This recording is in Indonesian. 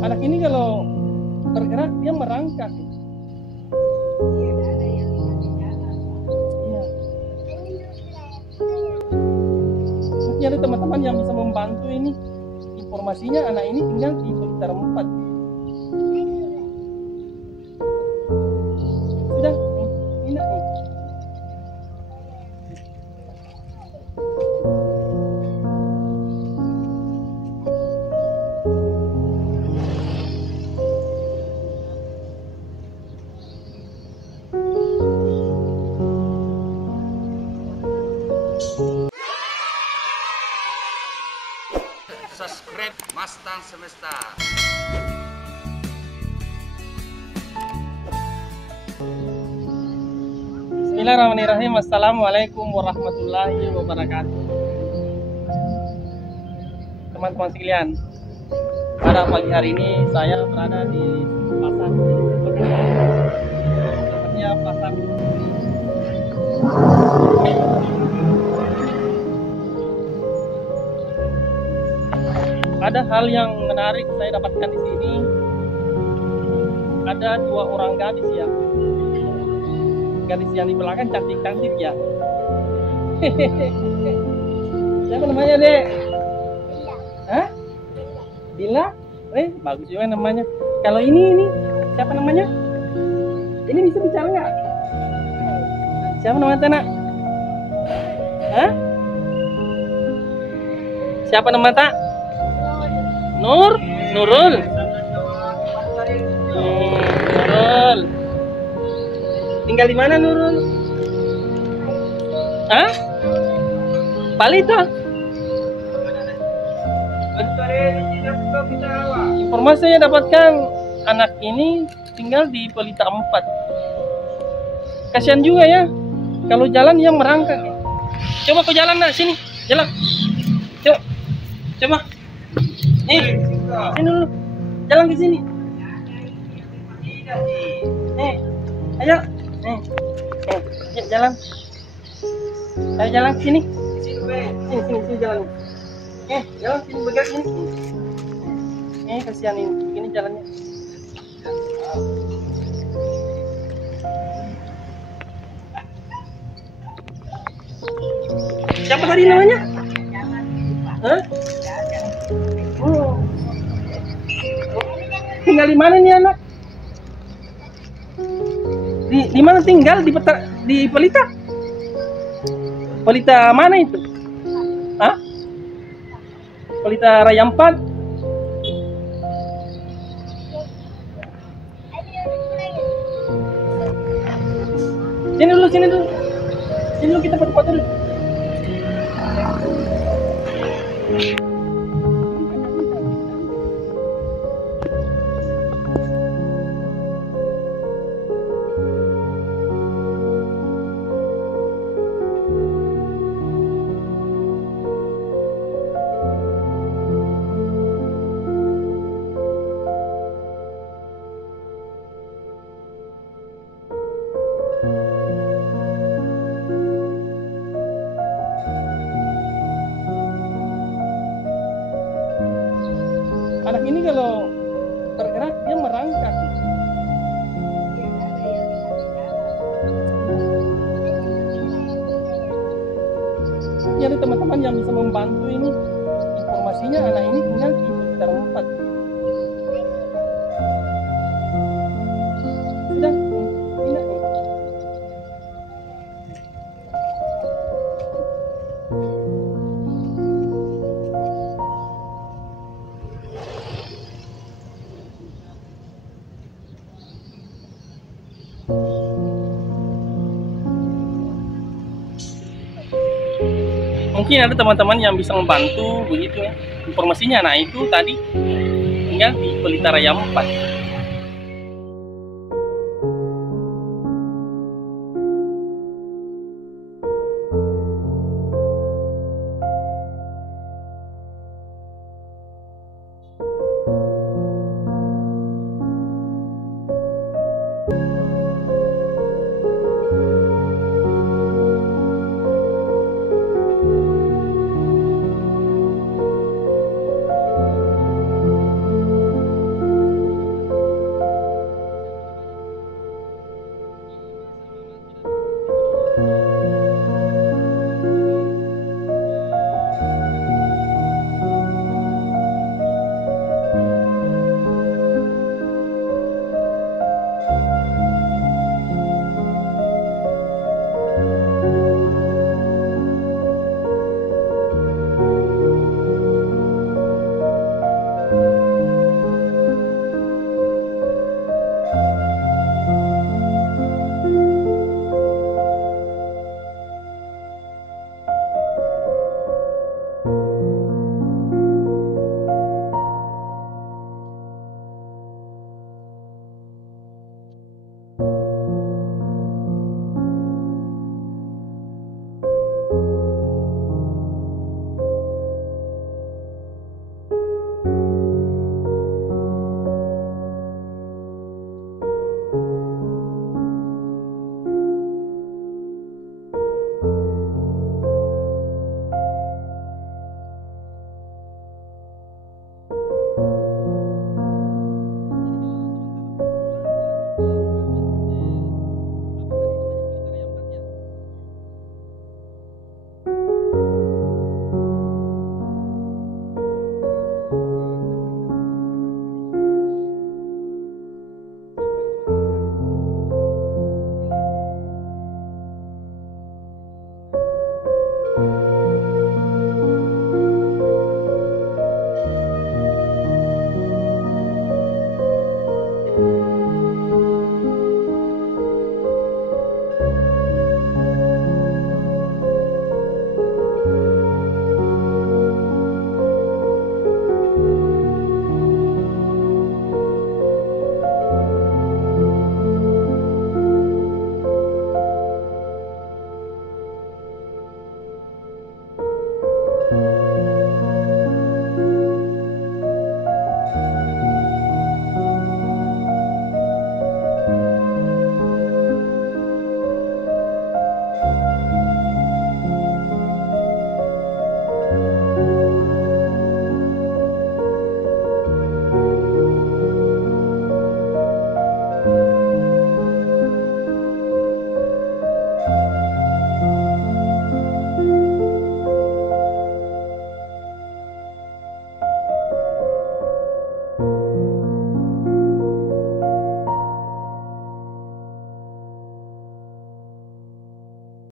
Anak ini kalau bergerak dia merangkak. Iya. Mungkin ada teman-teman yang bisa membantu ini. Informasinya anak ini tinggal di Blitar 4. Sudah, ini nih. Subscribe Mastang Semesta. Bismillahirrahmanirrahim. Assalamualaikum warahmatullahi wabarakatuh. Teman-teman sekalian, pada pagi hari ini saya berada di pasar, tepatnya pasar. Ada hal yang menarik saya dapatkan di sini. Ada dua orang gadis ya. Gadis yang di belakang cantik-cantik ya. Siapa namanya, Dek? Hah? Dila? Bagus juga namanya. Kalau ini siapa namanya? Ini bisa bicara nggak? Siapa namanya, Nak? Hah? Siapa namanya, Tak? Nurul. Nurul. Tinggal di mana, Nurul? Hah? Palito. Informasi saya dapatkan anak ini tinggal di Pelita 4. Kasihan juga ya, kalau jalan yang merangkak. Coba kau jalan, Nak, sini. Jalan. Coba. Sini dulu. Jalan ke sini. Ayo. Jalan. Ayo jalan ke sini. Sini jalan. Jalan sini, bergerak sini. Kasihan ini. Begini jalannya. Siapa tadi namanya? Hah? Tinggal di mana nih anak? Di mana tinggal? Di Pelita? Pelita mana itu? Hah? Pelita Raya 4? Sini dulu. Sini dulu kita foto-foto dulu. Anak ini kalau bergerak dia merangkak. Mungkin ada teman-teman yang bisa membantu ini. Informasinya anak ini tinggal di Blitar 4. Sudah, ini nih. Mungkin ada teman-teman yang bisa membantu begitu ya. Informasinya anak itu tadi tinggal di Pelita Raya 4.